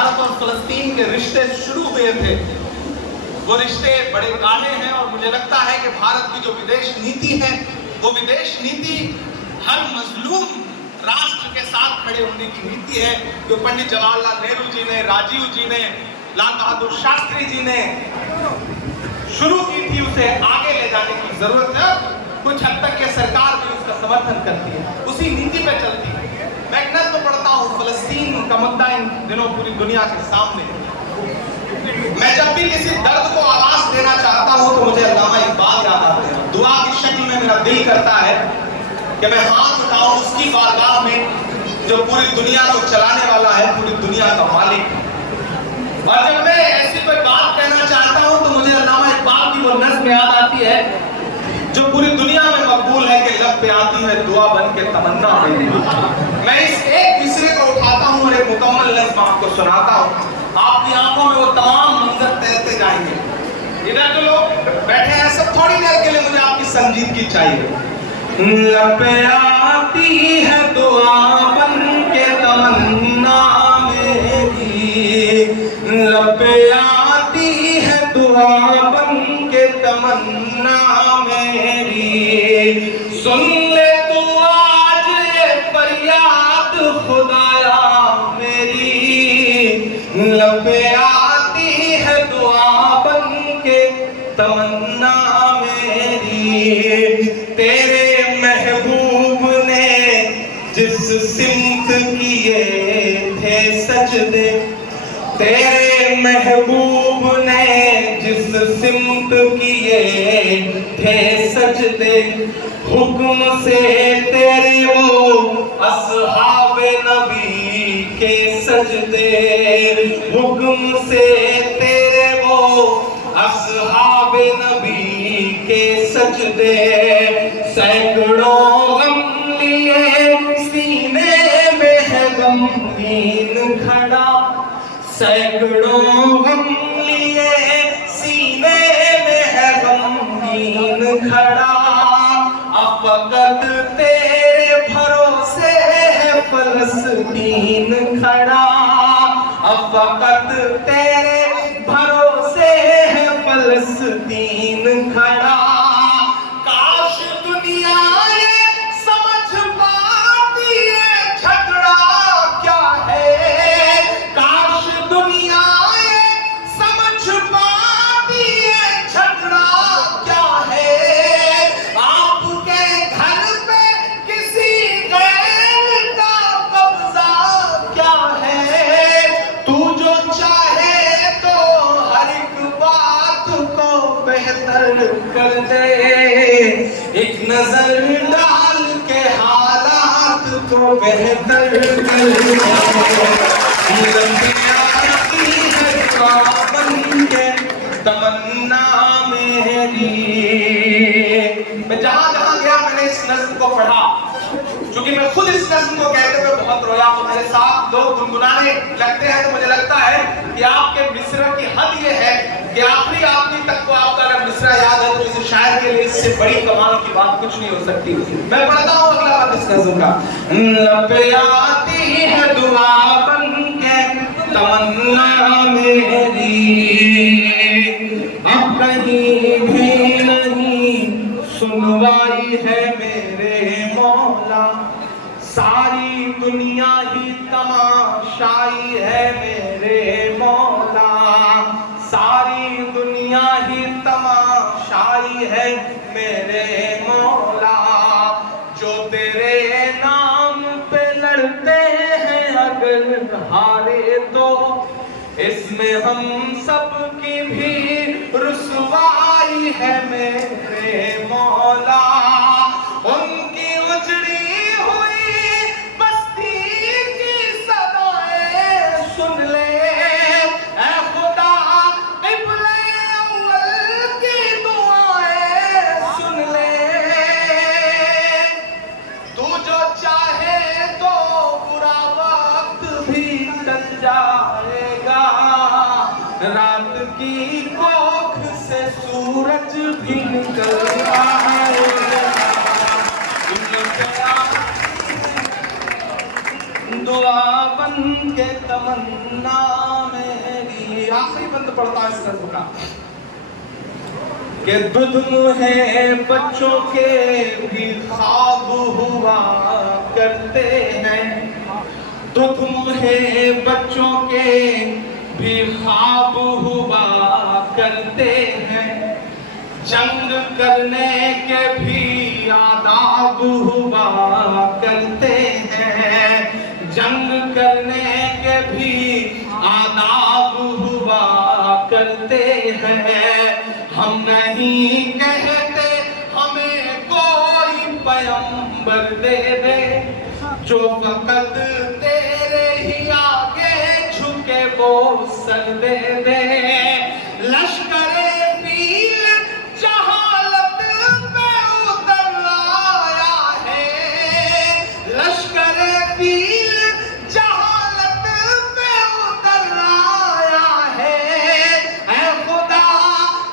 भारत और फलस्तीन के रिश्ते शुरू हुए थे वो रिश्ते बड़े गाढ़े हैं और मुझे लगता है कि भारत की जो विदेश नीति है वो विदेश नीति हर मजलूम राष्ट्र के साथ खड़े होने की नीति है जो पंडित जवाहरलाल नेहरू जी ने, राजीव जी ने, लाल बहादुर शास्त्री जी ने शुरू की थी, उसे आगे ले जाने की जरूरत है। कुछ हद तक ये सरकार भी उसका समर्थन करती है, उसी नीति पे चलती है। मैं एक नज़्म पढ़ता हूँ, फलस्तीन का मुद्दा इन दिनों पूरी दुनिया के सामने। मैं जब भी किसी दर्द को आवाज देना चाहता हूँ तो मुझे अल्लामा इकबाल याद आते हैं। दुआ की शक्ल में मेरा दिल करता है कि मैं हाथ उठाऊं उसकी बारगाह में जो पूरी दुनिया को चलाने वाला है, पूरी दुनिया का मालिक। और जब मैं ऐसी कोई बात कहना चाहता हूं तो मुझे अल्लामा इकबाल की वो नज़्म याद आती है जो पूरी दुनिया में मकबूल है कि लब पे आती है दुआ बन के तमन्ना मेरी। मैं इस एक मिसरे को उठाता हूं और एक मुकम्मल नज़्म आपको सुनाता हूं। आपकी आंखों में वो तमाम मंजर तैरते जाएंगे। इधर जो लोग बैठे हैं सब थोड़ी देर के लिए मुझे आपकी संजीदगी चाहिए। लब पे आती है दुआ बन के तमन्ना मेरी, लब पे आती है दुआ बन के तमन्ना मेरी, सुन ले तू आज ये फरियाद खुदाया मेरी, लब पे आती है दुआ बन के तमन्ना मेरी। तेरे महबूब ने जिस सिमत किए थे सजदे, तेरे महबूब ने जिस सिमत किए थे सजदे, हुक्म से तेरे वो असहाबे नबी के सजदे, हुक्म से तेरे वो असहाबे नबी के सजदे, सैकड़ों गम लिए सीने में है गमगीन खड़ा, सैकड़ों गम लिए सीने में है गमगीन खड़ा, अब फकत तेरे भरोसे है फलस्तीन खड़ा, अब फकत तेरे भरोसे है फलस्तीन खड़ा। काश दुनिया ये समझ पाती है झगड़ा क्या है, काश दुनिया ये समझ पाती है झगड़ा क्या है, आपके घर पे किसी गैर का कब्जा क्या है, तू जो चाहे तो हर एक बात को बेहतर कर दे, एक नजर डाल के हालात को बेहतर कर दे, बन के तमन्ना मेरी। मैं जहां जहां गया मैंने इस नज़्म को पढ़ा, क्योंकि मैं खुद इस नज़्म को कहते हुए बहुत रोया। तो मेरे साथ लोग गुनगुनाने लगते हैं तो मुझे लगता है कि आपके मिसरा की हद ये है कि आखिरी आदमी तक को आपका अगर मिसरा याद है तो किसी शायर के लिए इससे बड़ी कमाल की बात कुछ नहीं हो सकती। मैं पढ़ता हूँ अगला बात इस नज़्म का। लब पे आती है दुआ बन के तमन्ना मेरी, अब कहीं भी नहीं सुनवाई है मेरे मौला, सारी दुनिया ही तमाशाई है मेरे मौला, सारी दुनिया ही तमाशाई है मेरे मौला, जो तेरे नाम पे लड़ते हैं अगर हारे तो इसमें हम सब की भी रुसवाई है मेरे मौला, उनकी उजड़ी हुई बस्ती की सदाएं सुन ले ऐ खुदा, क़िबले अव्वल की दुआएं सुन ले, तू जो चाहे तो बुरा वक्त भी टल जाएगा, रात की कोख से सूरज भी निकल आएगा, दुआ बन के तमन्ना ये आखिरी बंद पड़ता है इस नज्म का कि दूध मुहे बच्चों के भी ख्वाब हुआ करते हैं, दूध मुहे बच्चों के भी ख्वाब हुआ करते हैं, जंग करने के भी आदाब हुआ करते हैं, जंग करने के भी आदाब हुआ करते हैं। हम नहीं कहते हमें कोई पैगंबर दे दे, जो फकत तेरे ही आगे झुके वो सर दे दे। लश्करे फील जहालत पे उतर आया है, लश्करे फील जहालत पे उतर आया है। ऐ खुदा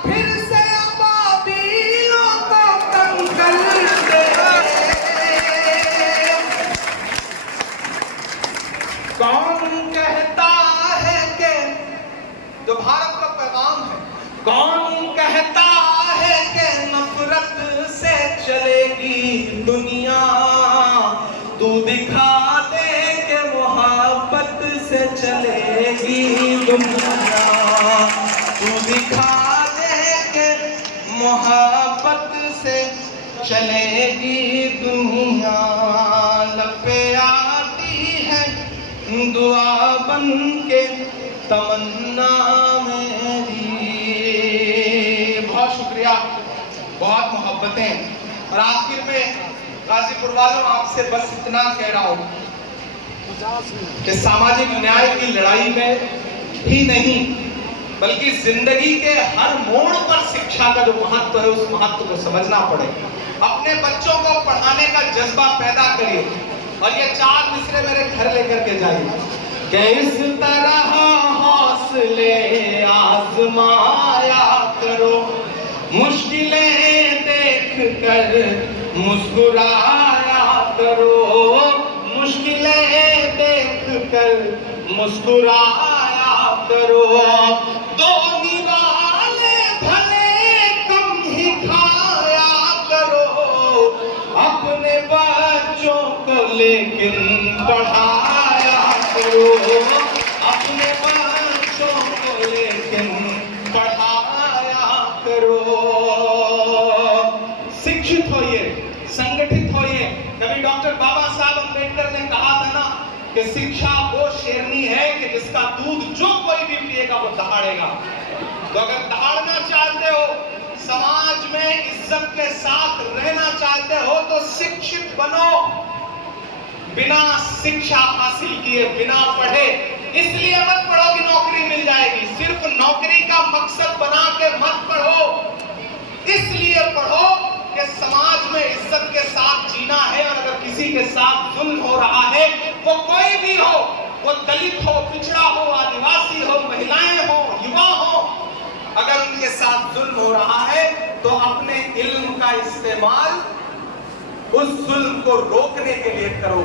फिर से अबाबीलों को कंकर दे। कौन कहता है कि जो भारत का पैगाम है, कौन कहता है कि नफरत से चलेगी दुनिया, तू दिखा दे कि मोहब्बत से चलेगी दुनिया, तू दिखा दे कि मोहब्बत से चलेगी दुनिया। लपे आती है दुआ बन के तमन्ना मेरी। बहुत शुक्रिया, बहुत मोहब्बतें। और आखिर में गाजीपुर वालों आपसे बस इतना कह रहा हूं कि सामाजिक न्याय की लड़ाई में ही नहीं बल्कि जिंदगी के हर मोड़ पर शिक्षा का जो महत्व है उस महत्व को समझना पड़े। अपने बच्चों को पढ़ाने का जज्बा पैदा करिए और ये 4 मिसरे मेरे घर लेकर के जाइए कि इस तरह हौसले आजमाया करो, मुश्किलें देख कर मुस्कुराया करो, मुश्किलें देख कर मुस्कुराया करो। दो निवाले भले कम ही खाया करो, अपने बच्चों को लेकिन पढ़ाया करो, अपने बच्चों को लेकिन पढ़ाया करो। शिक्षित होइए, संगठित होइए। कभी डॉक्टर बाबा साहब अम्बेडकर ने कहा था ना कि शिक्षा वो शेरनी है कि जिसका दूध जो कोई भी पिएगा वो दहाड़ेगा। तो अगर दहाड़ना चाहते हो, समाज में इज्जत के साथ रहना चाहते हो तो शिक्षित बनो। बिना शिक्षा हासिल किए, बिना पढ़े, इसलिए मत पढ़ो कि नौकरी मिल जाएगी। सिर्फ नौकरी का मकसद बना के मत पढ़ो, इसलिए पढ़ो कि समाज में इज्जत के साथ जीना है। और अगर किसी के साथ जुल्म हो रहा है, वो कोई भी हो, वो दलित हो, पिछड़ा हो, आदिवासी हो, महिलाएं हो, युवा हो, अगर उनके साथ जुल्म हो रहा है तो अपने इल्म का इस्तेमाल उस जुल्म को रोकने के लिए करो।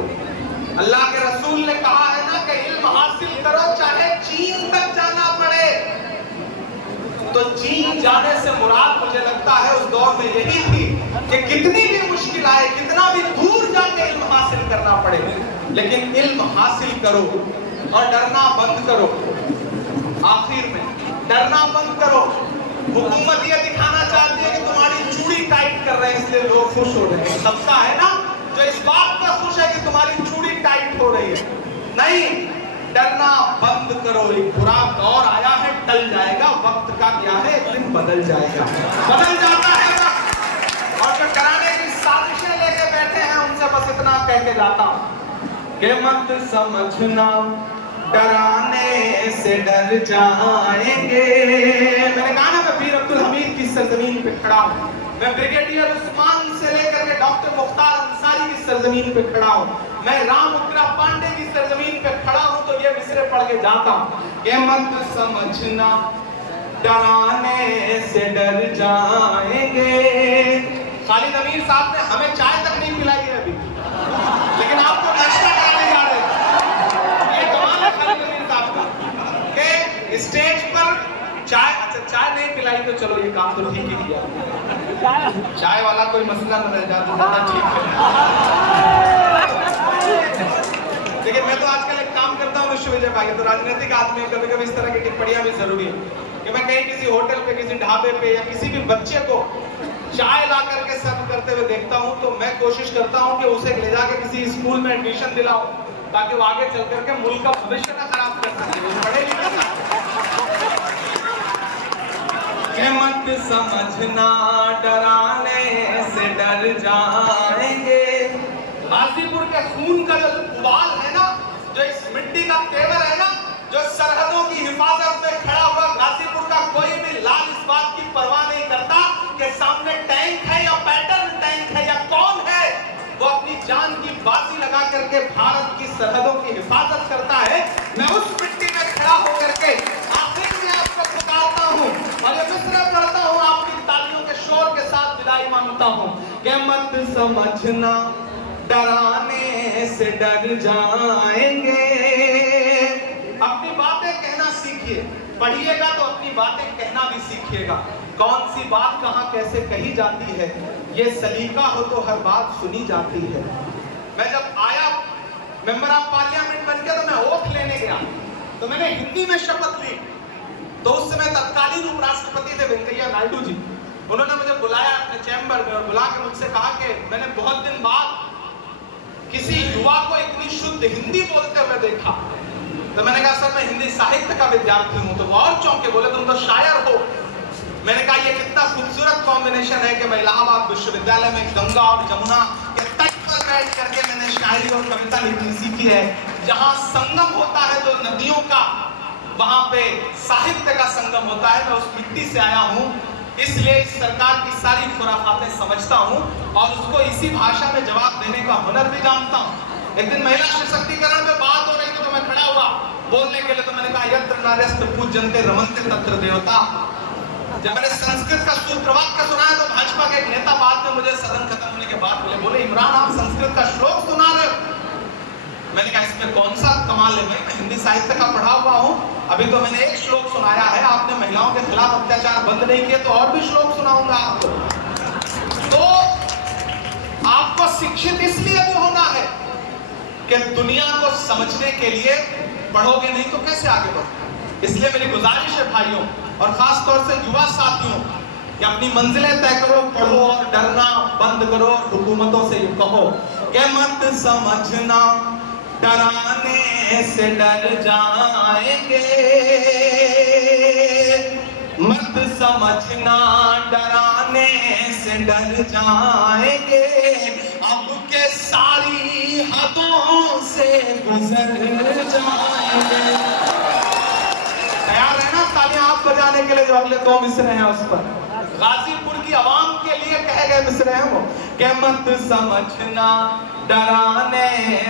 अल्लाह के रसूल ने कहा है ना कि इल्म हासिल करो चाहे चीन तक जाना पड़े। तो चीन जाने से मुराद मुझे लगता है उस दौर में यही थी कि कितनी भी मुश्किल आए, कितना भी दूर जाके इल्म हासिल करना पड़े, लेकिन इल्म हासिल करो और डरना बंद करो। आखिर में डरना बंद करो। हुकूमत ये दिखाना चाहती है कि तुम्हारी चूड़ी टाइट कर रहे हैं इसलिए लोग खुश हो रहे हैं। सबका है ना जो इस बात पर खुश है कि तुम्हारी चूड़ी टाइट हो रही है। नहीं, डरना बंद करो। एक बुरा दौर आया है, टल जाएगा। वक्त का क्या है, दिन बदल जाएगा, बदल जाता है वक्त। और जो कराने की साजिशें लेके बैठे हैं उनसे बस इतना कह के जाता हूं कि मत समझना डराने से डर जाएंगे। मैंने कहा ना मैं पीर अब्दुल हमीद की सरजमीन पे खड़ा हूँ, मैं ब्रिगेडियर उस्मान से लेकर के डॉक्टर मुख्तार अंसारी की सरजमीन पे खड़ा हूँ, मैं राम उग्रा पांडे की सरजमीन पे खड़ा हूँ। तो ये मिसरे पढ़ के जाता हूँ कि मत समझना डराने से डर जाएंगे। खालिद अमीर साहब ने हमें चाय तक नहीं पिलाई है अभी, लेकिन आपको नाश्ता कराने जा रहे हैं। ये कमाल है खालिद अमीर साहब का कि स्टेज पर चाय नहीं पिलाई तो चलो ये काम तो ठीक ही किया। चाय वाला कोई मसला न रह जाता, ज्यादा ठीक है। देखिए मैं तो आजकल एक काम करता हूँ विश्वविजय भाई, तो राजनीतिक आदमी कभी कभी इस तरह की टिप्पणियां भी जरूरी है कि मैं कहीं किसी होटल पे, किसी ढाबे पे या किसी भी बच्चे को चाय ला करके सर्व करते हुए देखता हूं तो मैं कोशिश करता हूं कि उसे ले जाके किसी स्कूल में एडमिशन दिलाऊं ताकि वो आगे चल करके मुल्क का भविष्य ना खराब कर सके, वो पढ़े लिखे। मत समझना डराने से डर जाएंगे। गाजीपुर के खून का जो उबाल है ना, जो इस मिट्टी का तेवर है ना, जो सरहदों की हिफाजत में खड़ा हुआ गाजीपुर का कोई भी लाल इस बात की परवाह नहीं करता कि सामने टैंक है या पैटर्न टैंक है या कौन है, वो अपनी जान की बाजी लगा करके भारत की सरहदों की हिफाजत करता है। मैं उस मिट्टी में खड़ा होकर के आखिर में आपको पुकारता हूँ और ये मिसरा करता हूँ, आपकी तालियों के शोर के साथ विदाई मांगता हूँ कि मत समझना डराने से डर जाएंगे। अपनी बातें कहना सीखिए, पढ़िएगा तो अपनी बातें कहना भी सीखिएगा। कौन सी बात कहाँ कैसे कही जाती है, ये सलीका हो तो हर बात सुनी जाती है। मैं जब आया मेंबर ऑफ पार्लियामेंट बन के तो मैं ओथ लेने गया, तो मैंने हिंदी में शपथ ली। तो उस समय तत्कालीन उपराष्ट्रपति थे वेंकैया नायडू जी, उन्होंने मुझे बुलाया अपने चैम्बर में और बुला के मुझसे कहा कि मैंने बहुत दिन बाद किसी युवा को इतनी शुद्ध हिंदी बोलते हुए देखा। तो मैंने कहा सर मैं हिंदी साहित्य का विद्यार्थी हूँ। तो वो और चौंके, बोले तुम तो शायर हो। मैंने कहा ये कितना खूबसूरत कॉम्बिनेशन है कि मैं इलाहाबाद विश्वविद्यालय में गंगा और जमुना के तट पर बैठ करके मैंने शायरी और कविता लिखनी सीखी है। जहाँ संगम होता है जो नदियों का, वहां पे साहित्य का संगम होता है। मैं उस मिट्टी से आया हूँ, इसलिए इस सरकार की सारी खुराफातें समझता हूँ और उसको इसी भाषा में जवाब देने का हुनर भी जानता हूँ। एक दिन महिला सशक्तिकरण पे बात हो रही थी तो मैं खड़ा हुआ बोलने के लिए, तो मैंने कहा यत्र नार्यस्तु पूज्यन्ते रमन्ते तत्र देवता। जब मैंने संस्कृत का सूत्र वाक्य सुनाया तो भाजपा के एक नेता बाद में मुझे सदन खत्म होने के बाद बोले इमरान आप संस्कृत का श्लोक सुना रहे हो। मैंने कहा इसमें कौन सा कमाल है, मैं हिंदी साहित्य का पढ़ा हुआ हूँ, अभी तो मैंने एक श्लोक सुनाया है, आपने महिलाओं के खिलाफ अत्याचार बंद नहीं किए तो और भी श्लोक सुनाऊंगा आपको। तो आपको शिक्षित इसलिए भी होना है कि दुनिया को समझने के लिए पढ़ोगे नहीं तो कैसे आगे बढ़ोगे। इसलिए मेरी गुजारिश है भाइयों और खास तौर से युवा साथियों कि अपनी मंजिलें तय करो, पढ़ो और डरना बंद करो। हुकूमतों से ये कहो कि मत समझना डराने से डर जाएंगे, मत समझना डराने से डर जाएंगे, अब के सारी हदों से गुजर जाएंगे। तैयार है ना तालियां आप बजाने के लिए जो अगले 2 मिसरे हैं उस पर? गाजीपुर की आवाम के लिए कहे गए मिसरे हैं वो कि मत समझना डराने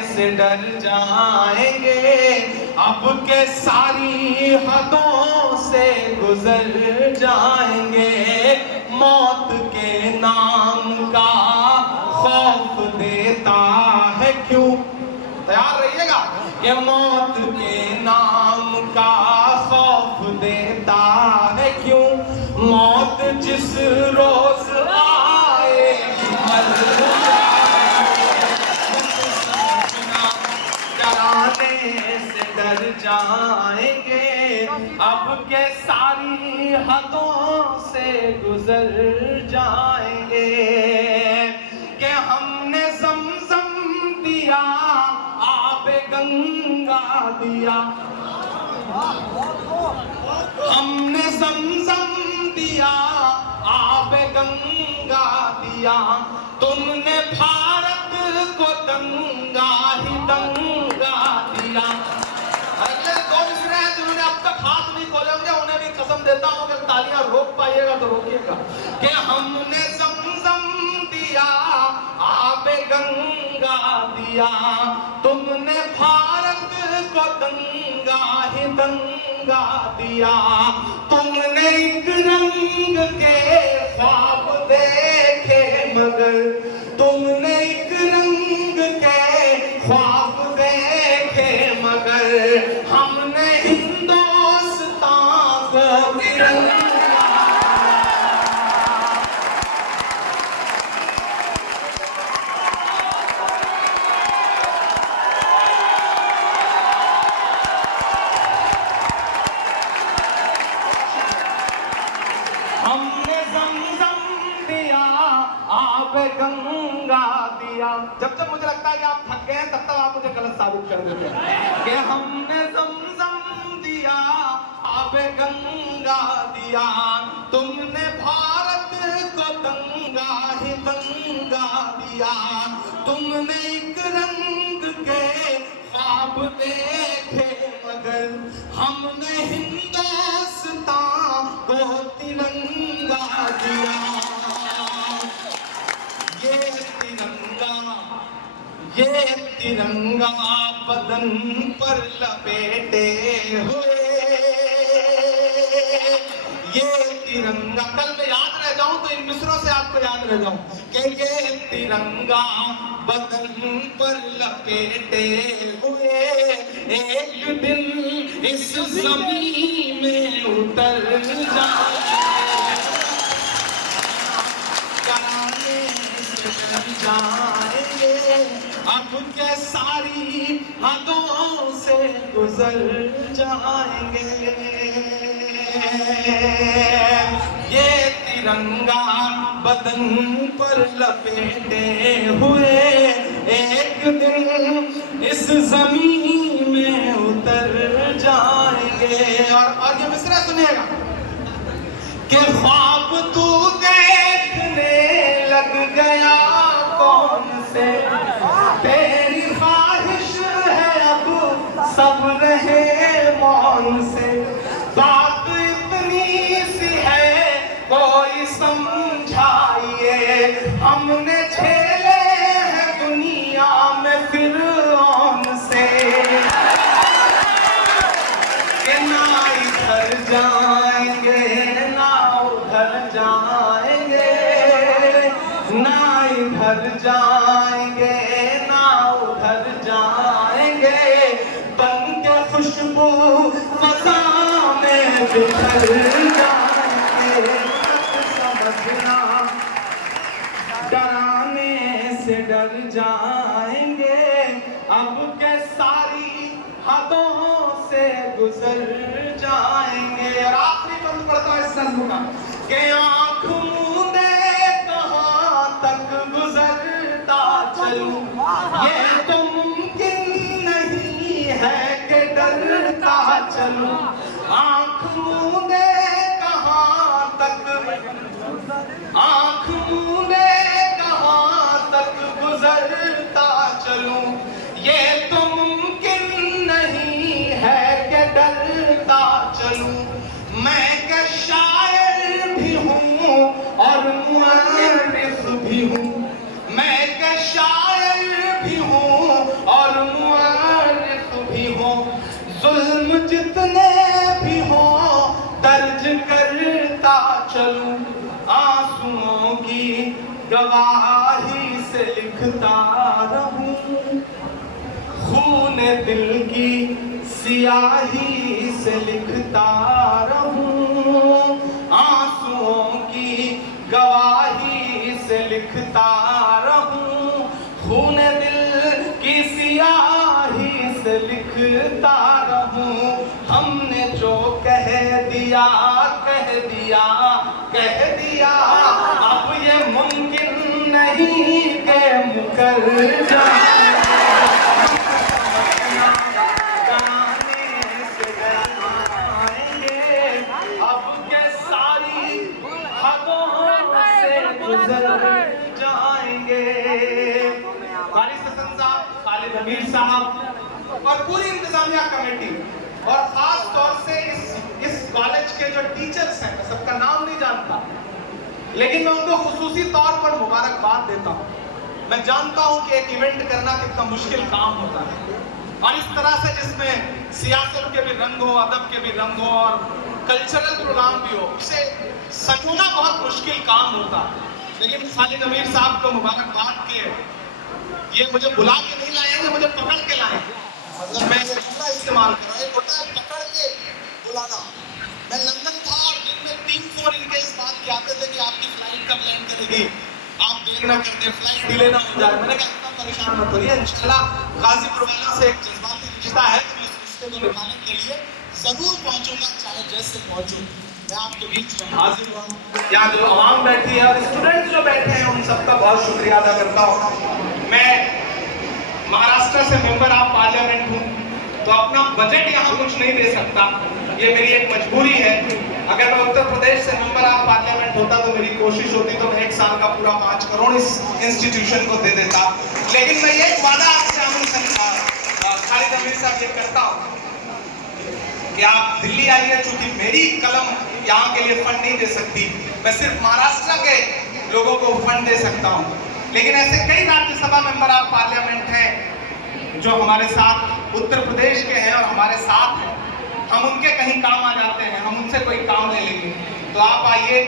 से डर जाएंगे, अब के सारी हदों से गुजर जाएंगे, मौत के नाम का खौफ देता है क्यों। तैयार रहिएगा कि मौत के नाम का खौफ देता है क्यों, मौत जिस रोज आए डराने से डर जाएंगे, अब के सारी हदों से गुजर जाएंगे, कि हमने ज़मज़म दिया आबे गंगा दिया, हमने ज़मज़म दिया आबे गंगा दिया, तुमने भारत को दंगा ही दंगा दिया। अगले 2 मिसरे हैं जिन्होंने अब तक हाथ नहीं खोले होंगे, उन्हें भी कसम देता हूँ कि तालियां रोक पाइएगा तो रोकिएगा कि हमने ज़मज़म दिया आबे गंगा दिया, तुमने भारत को दंगा ही दंगा दिया, तुमने एक रंग के ख्वाब देखे मगर, तुमने एक रंग के ख्वाब देखे मगर, हमने हिंदुस्तान को तिरंगा गंगा दिया। जब जब मुझे लगता है कि आप थक गए हैं, तब तक आप मुझे गलत साबित कर देते हैं कि हमने ज़मज़म दिया, आबे गंगा दिया, तुमने भारत को दंगा ही दंगा दिया, तुमने एक रंग के ख्वाब देखे मगर हमने हिंदुस्तान को तिरंगा दिया। ये तिरंगा बदन पर लपेटे हुए, ये तिरंगा, कल मैं याद रह जाऊं तो इन मिसरों से आपको याद रह जाऊं कि ये तिरंगा बदन पर लपेटे हुए एक दिन इस ज़मीन में उतर जाएंगे, अब के सारी हदों से गुजर जाएंगे। ये तिरंगा बदन पर लपेटे हुए एक दिन इस जमीन में उतर जाएंगे। और ये मिसरा सुनिएगा कि ख्वाब तू देखने लग गया कौन से, तेरी ख्वाहिश है अब सब रहे मौन से, बात इतनी सी है कोई समझाइए, हमने झेले हैं दुनिया में फिरौन से, कि ना इधर जाएंगे ना उधर जाएंगे, ना इधर जाएंगे ना उधर जाएंगे, बन के खुशबू फज़ा में बिखर जाएंगे। समझना डराने से डर जाएंगे, अब के सारी हदों से गुजर जाएंगे। और आखिरी पद पढ़ता है इस नज़्म का कि आँख मूंदे कहाँ तक गुजरता चलूं, ये तो मुमकिन नहीं है कि डरता चलूं, आँख मूंदे कहाँ तक, आँख मूंदे कहाँ तक गुजरता चलूं, ये तो मुमकिन नहीं है कि डरता चलूं, मैं क्या शायर भी हूँ और मुअर्रिख भी हूँ, मैं क्या शायर भी हूँ और मुअर्रिख भी हूँ, जुल्म जितने भी हों दर्ज करता चलूं, आंसुओं की गवाही से लिखता रहूं, खून दिल की सियाही से लिखता रहूं, आंसुओं की गवाही से लिखता रहूं, खून दिल की सियाही से लिखता रहूं, हमने जो कह दिया कह दिया कह दिया, अब ये मुमकिन नहीं कि मुकर जाए, गुजर जाएंगे। वारिस हसन साहब, खालिद अमीर साहब और पूरी इंतजामिया कमेटी और खास तौर से इस कॉलेज के जो टीचर्स हैं, मैं सबका नाम नहीं जानता, लेकिन मैं उनको खुसूसी तौर पर मुबारकबाद देता हूँ। मैं जानता हूँ कि एक इवेंट करना कितना मुश्किल काम होता है, और इस तरह से जिसमें सियासत के भी रंग हो, अदब के भी रंग हो और कल्चरल प्रोग्राम भी हो, उसे सजोना बहुत मुश्किल काम होता है। लेकिन खालिद अमीर साहब को मुबारकबाद के ये मुझे बुला के नहीं लाएंगे, मुझे पकड़ के लाएंगे। मतलब मैं ये जुमला इस्तेमाल कर रहा हूँ, होता है पकड़ के बुलाना। मैं लंदन था और दिन में 3 4 इनके इस बात के आते थे कि आपकी फ्लाइट कब लैंड करेगी, आप देर ना करते, फ्लाइट डिले ना हो जाए। मैंने कहा इतना परेशान मत होइए, इंशाल्लाह गाजीपुर वालों से एक जज्बाती रिश्ता है, तो इस रिश्ते को निभाने के लिए जरूर पहुंचूंगा, चाहे जैसे पहुंचूं। मैं आपके बीच में हाजिर हुआ। यहाँ जो आवाम बैठी है और स्टूडेंट जो बैठे हैं उन सबका बहुत शुक्रिया अदा करता हूँ। मैं महाराष्ट्र से मेंबर ऑफ पार्लियामेंट हूँ, तो अपना बजट यहाँ कुछ नहीं दे सकता, ये मेरी एक मजबूरी है। अगर मैं उत्तर प्रदेश से मेंबर ऑफ पार्लियामेंट होता तो मेरी कोशिश होती तो मैं 1 साल का पूरा 5 करोड़ इस इंस्टीट्यूशन को दे देता। लेकिन मैं ये वादा आपसे खालिद अमीर साहब ये करता हूँ कि आप दिल्ली आइए, चूंकि मेरी कलम यहाँ के लिए फंड नहीं दे सकती, मैं सिर्फ महाराष्ट्र के लोगों को फंड दे सकता हूँ। लेकिन ऐसे कई राज्यसभा मेंबर ऑफ पार्लियामेंट हैं जो हमारे साथ उत्तर प्रदेश के हैं और हमारे साथ हैं, हम उनके कहीं काम आ जाते हैं, हम उनसे कोई काम ले लेंगे। तो आप आइए,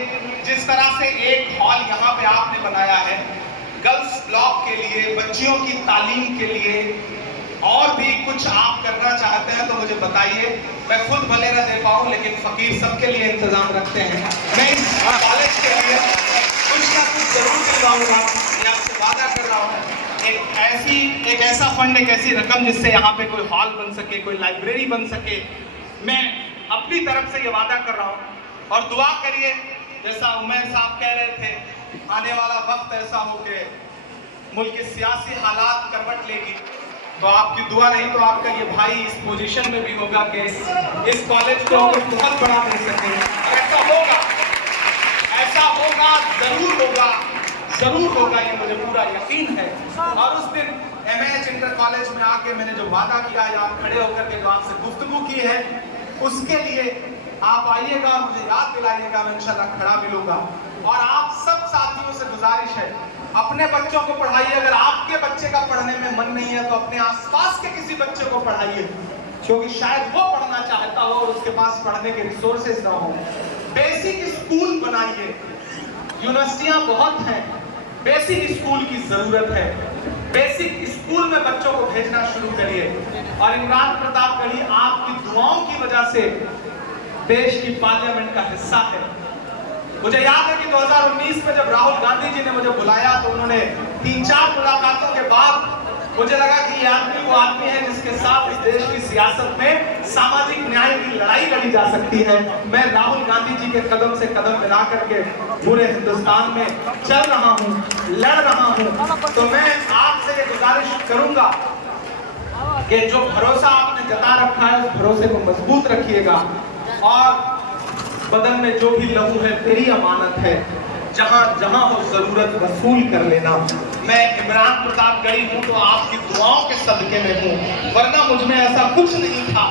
जिस तरह से एक हॉल यहाँ पे आपने बनाया है गर्ल्स ब्लॉक के लिए, बच्चियों की तालीम के लिए, और भी कुछ आप करना चाहते हैं तो मुझे बताइए। मैं खुद भले न दे पाऊँ लेकिन फकीर सबके लिए इंतजाम रखते हैं। मैं इस कॉलेज के लिए कुछ ना कुछ जरूर दिलवाऊंगा, ये आपसे वादा कर रहा हूँ। एक ऐसा फंड, एक ऐसी रकम जिससे यहाँ पे कोई हॉल बन सके, कोई लाइब्रेरी बन सके, मैं अपनी तरफ से ये वादा कर रहा हूँ। और दुआ करिए, जैसा उमर साहब कह रहे थे, आने वाला वक्त ऐसा हो कि मुल्क के सियासी हालात करवट लेगी, तो आपकी दुआ नहीं तो आपका ये भाई इस पोजीशन में भी होगा कि इस कॉलेज को बहुत बड़ा दे सके। ऐसा होगा, जरूर होगा, ये मुझे पूरा यकीन है। और उस दिन एमएच इंटर कॉलेज में आके मैंने जो वादा किया या आप खड़े होकर के जो आपसे गुफ्तगू की है, उसके लिए आप आइएगा और मुझे याद दिलाइएगा, मैं इंशाल्लाह खड़ा मिलूंगा। और आप सब साथियों से गुजारिश है, अपने बच्चों को पढ़ाइए। अगर आपके बच्चे का पढ़ने में मन नहीं है तो अपने आसपास के किसी बच्चे को पढ़ाइए, क्योंकि शायद वो पढ़ना चाहता हो और उसके पास पढ़ने के रिसोर्सेज ना हो। बेसिक स्कूल बनाइए, यूनिवर्सिटियां बहुत हैं, बेसिक स्कूल की जरूरत है। बेसिक स्कूल में बच्चों को भेजना शुरू करिए। और इमरान प्रतापगढ़ी आपकी दुआओं की वजह से देश की पार्लियामेंट का हिस्सा है। मुझे याद है कि 2019 में जब राहुल गांधी जी ने मुझे बुलाया तो उन्होंने 3-4 मुलाकातों के बाद मुझे लगा कि ये आदमी वो आदमी है जिसके साथ इस देश की सियासत में सामाजिक न्याय की लड़ाई लड़ी जा सकती है। मैं राहुल गांधी जी के कदम से कदम मिला करके पूरे हिंदुस्तान में चल रहा हूँ, लड़ रहा हूँ। तो मैं आपसे ये गुजारिश करूंगा कि जो भरोसा आपने जता रखा है उस भरोसे को मजबूत रखिएगा। और बदन में जो भी लहू है तेरी अमानत है, जहां जहां हो जरूरत वसूल कर लेना। मैं इमरान प्रतापगढ़ी हूं तो आपकी दुआओं के सदके में हूं, वरना मुझ में ऐसा कुछ नहीं था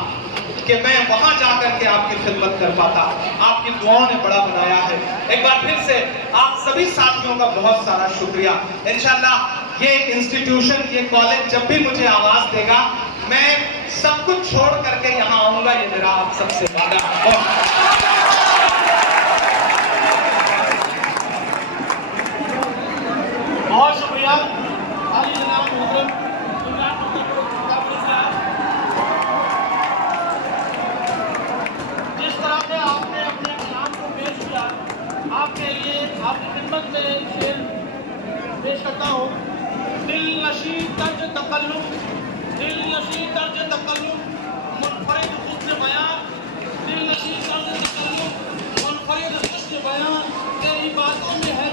कि मैं वहां जाकर के आपकी खिदमत कर पाता। आपकी दुआओं ने बड़ा बनाया है। एक बार फिर से आप सभी साथियों का बहुत सारा शुक्रिया। इंशाल्लाह ये इंस्टीट्यूशन, ये कॉलेज जब भी मुझे आवाज देगा मैं सब कुछ छोड़ करके यहाँ आऊंगा, ये मेरा आप सबसे वादा है। बहुत शुक्रिया जिस तरह से आपने अपने कलाम को पेश किया, आपके लिए आपकी खिदमत में शेर पेश करता हूँ। दिल नशी तर्ज तकल्लुम, दिल नशी तर्ज तकल्लुम, मुनफरिद हुस्न बयां, दिल नशी तर्ज तकल्लुम, मुनफरिद हुस्न बयां, तेरी बातों में है